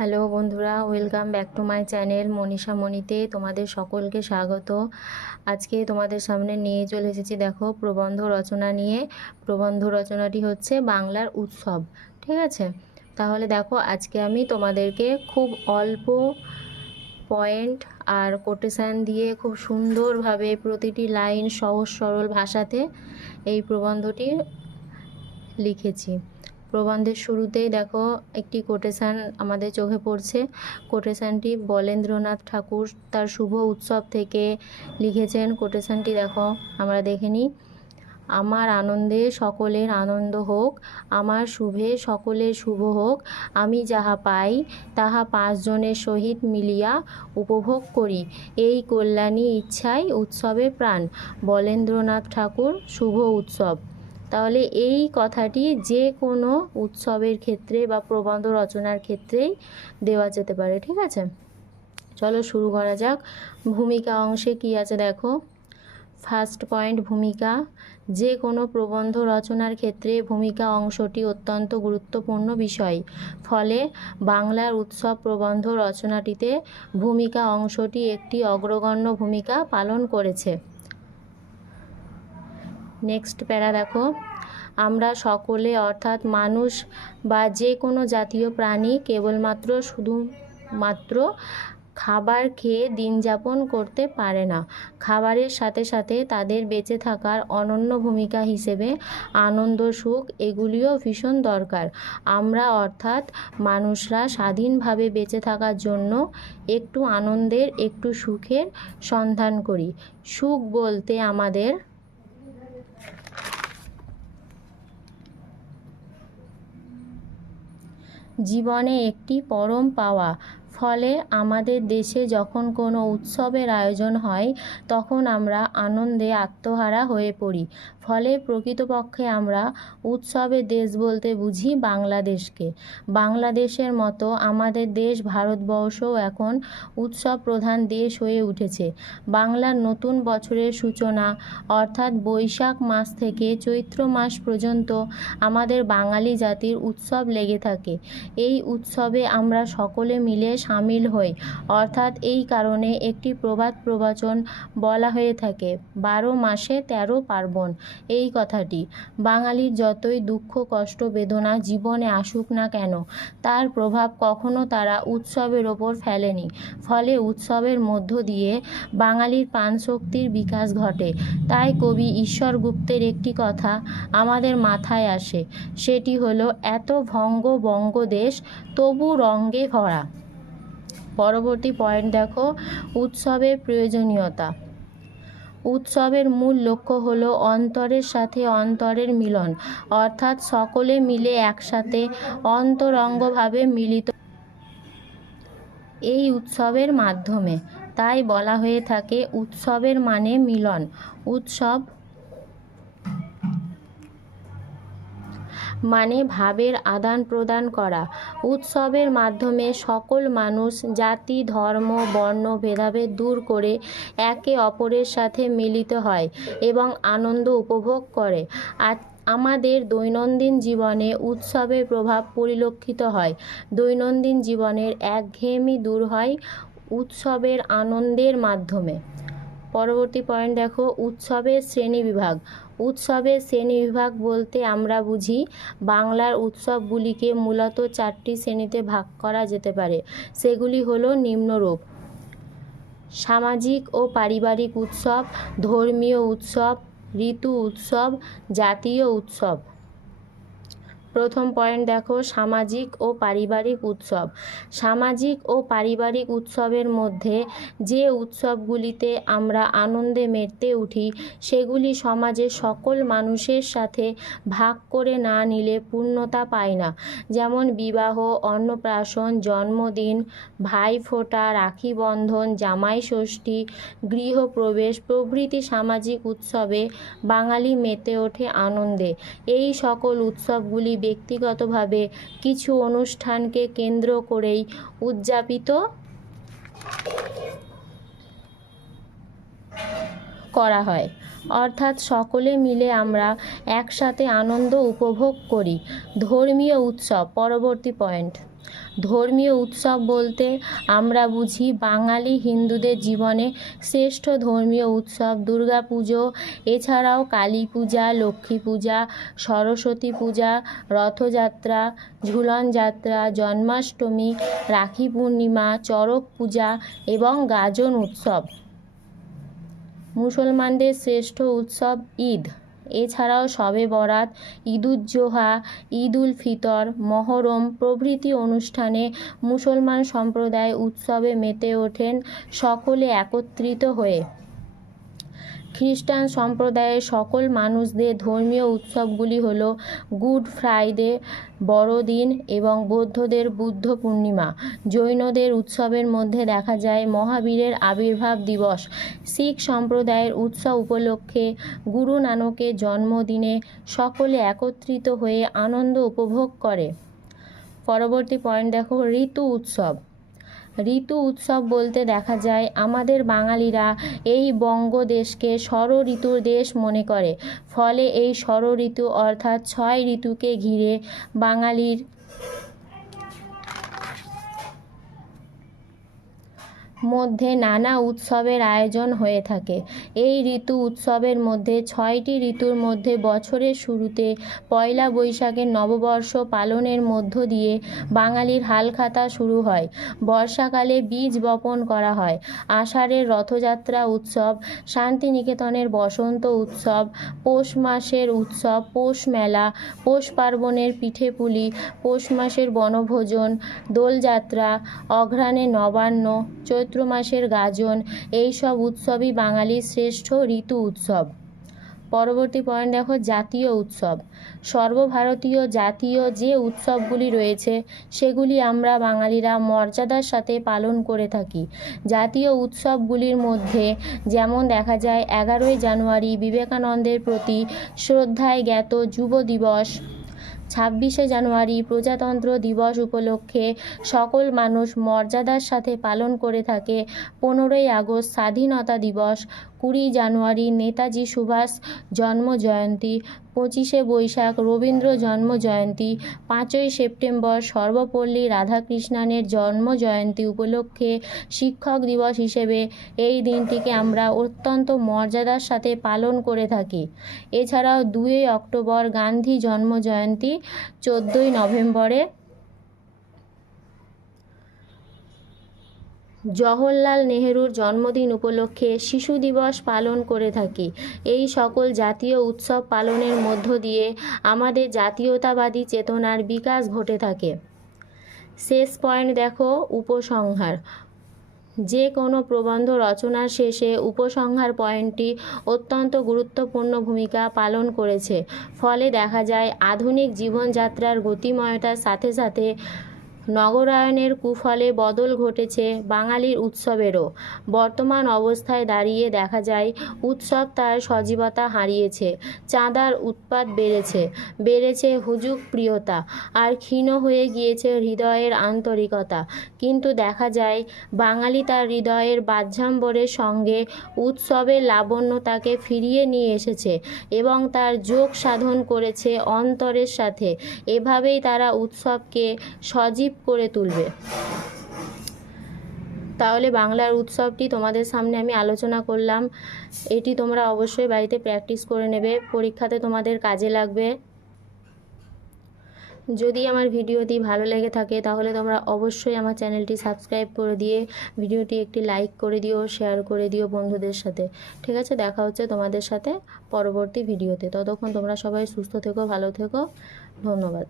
Hello বন্ধুরা, welcome back to my channel Manisha মণিতে তোমাদের সকলকে স্বাগত। আজকে তোমাদের সামনে নিয়ে চলে এসেছি দেখো প্রবন্ধ রচনা নিয়ে। প্রবন্ধ রচনাটি হচ্ছে বাংলার উৎসব, ঠিক আছে? তাহলে দেখো আজকে আমি তোমাদেরকে খুব অল্প পয়েন্ট আর কোটেশান দিয়ে খুব সুন্দরভাবে প্রতিটি লাইন সহজ সরল ভাষাতে এই প্রবন্ধটি লিখেছি। প্রবন্ধের শুরুতেই দেখো একটি কোটেশান আমাদের চোখে পড়ছে। কোটেশানটি বলেন্দ্রনাথ ঠাকুর তার শুভ উৎসব থেকে লিখেছেন। কোটেশানটি দেখো, আমরা দেখে নিই। আমার আনন্দে সকলের আনন্দ হোক, আমার শুভে সকলের শুভ হোক, আমি যাহা পাই তাহা পাঁচজনের সহিত মিলিয়া উপভোগ করি। এই কল্যাণী ইচ্ছাই উৎসবে প্রাণ। বলেন্দ্রনাথ ঠাকুর, শুভ উৎসব। তাহলে এই কথাটি যে কোনো উৎসবের ক্ষেত্রে বা প্রবন্ধ রচনার ক্ষেত্রেই দেওয়া যেতে পারে, ঠিক আছে? চলো শুরু করা যাক। ভূমিকা অংশে কি আছে দেখো? ফার্স্ট পয়েন্ট ভূমিকা। যে কোনো প্রবন্ধ রচনার ক্ষেত্রে ভূমিকা অংশটি অত্যন্ত গুরুত্বপূর্ণ বিষয়। ফলে বাংলার উৎসব প্রবন্ধ রচনাটিতে ভূমিকা অংশটি একটি অগ্রগণ্য ভূমিকা পালন করেছে। নেক্সট প্যারা দেখো। আমরা সকলে অর্থাৎ মানুষ বা যে কোনো জাতীয় প্রাণী কেবলমাত্র শুধুমাত্র খাবার খেয়ে দিন যাপন করতে পারে না। খাবারের সাথে সাথে তাদের বেঁচে থাকার অনন্য ভূমিকা হিসেবে আনন্দ, সুখ, এগুলিও ভীষণ দরকার। আমরা অর্থাৎ মানুষরা স্বাধীনভাবে বেঁচে থাকার জন্য একটু আনন্দের, একটু সুখের সন্ধান করি। সুখ বলতে আমাদের জীবনে একটি পরম পাওয়া। ফলে আমাদের দেশে যখন কোনো উৎসবের আয়োজন হয়, তখন আমরা আনন্দে আত্মহারা হয়ে পড়ি। ফলে প্রকৃতপক্ষে আমরা উৎসবের দেশ বলতে বুঝি বাংলাদেশকে। বাংলাদেশের মতো আমাদের দেশ ভারতবর্ষও এখন উৎসব প্রধান দেশ হয়ে উঠেছে। বাংলার নতুন বছরের সূচনা, অর্থাৎ বৈশাখ মাস থেকে চৈত্র মাস পর্যন্ত আমাদের বাঙালি জাতির উৎসব লেগে থাকে। এই উৎসবে আমরা সকলে মিলে সামিল হই, অর্থাৎ এই কারণে একটি প্রবাদ প্রবচন বলা হয়ে থাকে, বারো মাসে তেরো পার্বণ। এই কথাটি। বাঙালির যতই দুঃখ, কষ্ট, বেদনা, জীবনে আসুক না কেন, তার প্রভাব কখনো তারা উৎসবের ওপর ফেলেনি। ফলে উৎসবের মধ্য দিয়ে বাঙালির প্রাণশক্তির বিকাশ ঘটে। তাই কবি ঈশ্বর গুপ্তের একটি কথা আমাদের মাথায় আসে, সেটি হলো, এত ভঙ্গ বঙ্গদেশ তবু রঙ্গে ভরা। পরবর্তী পয়েন্ট দেখো, উৎসবের প্রয়োজনীয়তা। উৎসবের মূল লক্ষ্য হল অন্তরের সাথে অন্তরের মিলন, অর্থাৎ সকলে মিলে একসাথে অন্তরঙ্গভাবে মিলিত। এই উৎসবের মাধ্যমে, তাই বলা হয়ে থাকে, উৎসবের মানে মিলন। উৎসব মানে ভাবের আদান প্রদান করা। উৎসবের মাধ্যমে সকল মানুষ জাতি, ধর্ম, বর্ণ, ভেদাভেদ দূর করে একে অপরের সাথে মিলিত হয় এবং আনন্দ উপভোগ করে। আর আমাদের দৈনন্দিন জীবনে উৎসবের প্রভাব পরিলক্ষিত হয়। দৈনন্দিন জীবনের একঘেয়েমি দূর হয় উৎসবের আনন্দের মাধ্যমে। পরবর্তী পয়েন্ট দেখো, উৎসবের শ্রেণীবিভাগ উৎসবের শ্রেণীবিভাগ বলতে আমরা বুঝি, বাংলার উৎসবগুলিকে মূলত চারটি শ্রেণীতে ভাগ করা যেতে পারে। সেগুলি হলো নিম্নরূপ। সামাজিক ও পারিবারিক উৎসব, ধর্মীয় উৎসব, ঋতু উৎসব, জাতীয় উৎসব। প্রথম পয়েন্ট দেখো, সামাজিক ও পারিবারিক উৎসব। সামাজিক ও পারিবারিক উৎসবের মধ্যে যে উৎসবগুলিতে আমরা আনন্দে মেতে উঠি, সেগুলি সমাজের সকল মানুষের সাথে ভাগ করে না নিলে পূর্ণতা পায় না। যেমন বিবাহ, অন্নপ্রাশন, জন্মদিন, ভাই ভাইফোঁটা রাখি বন্ধন, জামাই ষষ্ঠী, গৃহপ্রবেশ প্রভৃতি সামাজিক উৎসবে বাঙালি মেতে ওঠে আনন্দে। এই সকল উৎসবগুলি ব্যক্তিগতভাবে কিছু অনুষ্ঠানকে কেন্দ্র করেই উদযাপিত করা হয়। অর্থাৎ সকলে মিলে আমরা একসাথে আনন্দ উপভোগ করি। ধর্মীয় উৎসব, পরবর্তী পয়েন্ট। ধর্মীয় উৎসব বলতে আমরা বুঝি বাঙালি হিন্দুদের জীবনে শ্রেষ্ঠ ধর্মীয় উৎসব দুর্গা পুজো এছাড়াও কালী পূজা লক্ষ্মী পূজা সরস্বতী পূজা, রথযাত্রা ঝুলন যাত্রা জন্মাষ্টমী, রাখি পূর্ণিমা, চড়ক পূজা এবং গাজন উৎসব। মুসলমানদের শ্রেষ্ঠ উৎসব ঈদ। এছাড়াও শবে বরাত, ঈদুজ্জোহা ঈদ উল ফিতর মহরম প্রভৃতি অনুষ্ঠানে মুসলমান সম্প্রদায় উৎসবে মেতে ওঠেন সকলে একত্রিত হয়ে। খ্রিস্টান সম্প্রদায়ের সকল মানুষদের ধর্মীয় উৎসবগুলি হল গুড ফ্রাইডে, বড়দিন এবং বৌদ্ধদের বুদ্ধ পূর্ণিমা। জৈনদের উৎসবের মধ্যে দেখা যায় মহাবীরের আবির্ভাব দিবস। শিখ সম্প্রদায়ের উৎসব উপলক্ষে গুরু নানকের জন্মদিনে সকলে একত্রিত হয়ে আনন্দ উপভোগ করে। পরবর্তী পয়েন্ট দেখো, ঋতু উৎসব। ঋতু উৎসব বলতে দেখা যায়, আমাদের বাঙালিরা এই বঙ্গদেশকে ষড় ঋতুর দেশ মনে করে। ফলে এই ষড় ঋতু অর্থাৎ ছয় ঋতুকে ঘিরে বাঙালির মধ্যে নানা উৎসবের আয়োজন হয়ে থাকে। এই ঋতু উৎসবের মধ্যে ছয়টি ঋতুর মধ্যে বছরের শুরুতে পয়লা বৈশাখের নববর্ষ পালনের মধ্য দিয়ে বাঙালির হালখাতা শুরু হয়। বর্ষাকালে বীজ বপন করা হয়। আষাঢ়ের রথযাত্রা উৎসব, শান্তিনিকেতনের বসন্ত উৎসব, পৌষ মাসের উৎসব, পৌষ মেলা, পৌষ পার্বণের পিঠেপুলি, পৌষ মাসের বনভোজন, দোলযাত্রা অঘ্রাণে নবান্ন, চৈত্র মাসের গাজন এই সব উৎসবই বাঙালির শ্রেষ্ঠ ঋতু উৎসব। পরবর্তী পয়েন্ট দেখো, জাতীয় উৎসব। সর্বভারতীয় জাতীয় যে উৎসবগুলি রয়েছে, সেগুলি আমরা বাঙালিরা মর্যাদার সাথে পালন করে থাকি। জাতীয় উৎসবগুলির মধ্যে যেমন দেখা যায়, এগারোই জানুয়ারি বিবেকানন্দের প্রতি শ্রদ্ধায় জ্ঞাত যুব দিবস ছাব্বিশে জানুয়ারি প্রজাতন্ত্র দিবস উপলক্ষে সকল মানুষ মর্যাদার সাথে পালন করে থাকে। পনেরোই আগস্ট স্বাধীনতা দিবস। কুড়ি জানুয়ারি নেতাজি সুভাষ জন্ম জয়ন্তী পঁচিশে বৈশাখ রবীন্দ্র জন্ম জয়ন্তী পাঁচই সেপ্টেম্বর সর্বপল্লী রাধাকৃষ্ণানের জন্ম জয়ন্তী উপলক্ষে শিক্ষক দিবস হিসেবে এই দিনটিকে আমরা অত্যন্ত মর্যাদার সাথে পালন করে থাকি। এছাড়াও দুই অক্টোবর গান্ধী জন্ম জয়ন্তী চোদ্দোই নভেম্বরে জওহরলাল নেহেরুর জন্মদিন উপলক্ষে শিশু দিবস পালন করে থাকি। এই সকল জাতীয় উৎসব পালনের মধ্য দিয়ে আমাদের জাতীয়তাবাদী চেতনার বিকাশ ঘটে থাকে। শেষ পয়েন্ট দেখো, উপসংহার। যে কোনো প্রবন্ধ রচনার শেষে উপসংহার পয়েন্টটি অত্যন্ত গুরুত্বপূর্ণ ভূমিকা পালন করেছে। ফলে দেখা যায়, আধুনিক জীবনযাত্রার গতিময়তার সাথে সাথে নগরায়নের কুফলে বদল ঘটেছে বাঙালির উৎসবেরও। বর্তমান অবস্থায় দাঁড়িয়ে দেখা যায়, উৎসব তার সজীবতা হারিয়েছে, চাঁদার উৎপাত বেড়েছে বেড়েছে হুজুগ প্রিয়তা, আর ক্ষীণ হয়ে গিয়েছে হৃদয়ের আন্তরিকতা। কিন্তু দেখা যায়, বাঙালি তার হৃদয়ের বাহ্যাম্বরের সঙ্গে উৎসবের লাবণ্যতাকে ফিরিয়ে নিয়ে এসেছে এবং তার যোগ সাধন করেছে অন্তরের সাথে। এভাবেই তারা উৎসবকে সজীব করে তুলবে। তাহলে বাংলার উৎসবটি তোমাদের সামনে আমি আলোচনা করলাম। এটি তোমরা অবশ্যই বাড়িতে প্র্যাকটিস করে নেবে। পরীক্ষাতে তোমাদের কাজে লাগবে। যদি আমার ভিডিওটি ভালো লেগে থাকে, তাহলে তোমরা অবশ্যই আমার চ্যানেলটি সাবস্ক্রাইব করে দিয়ে, ভিডিওটি একটি লাইক করে দিও শেয়ার করে দিও বন্ধুদের সাথে। ঠিক আছে? দেখা হচ্ছে তোমাদের সাথে পরবর্তী ভিডিওতে। ততক্ষণ তোমরা সবাই সুস্থ থেকো, ভালো থেকো। ধন্যবাদ।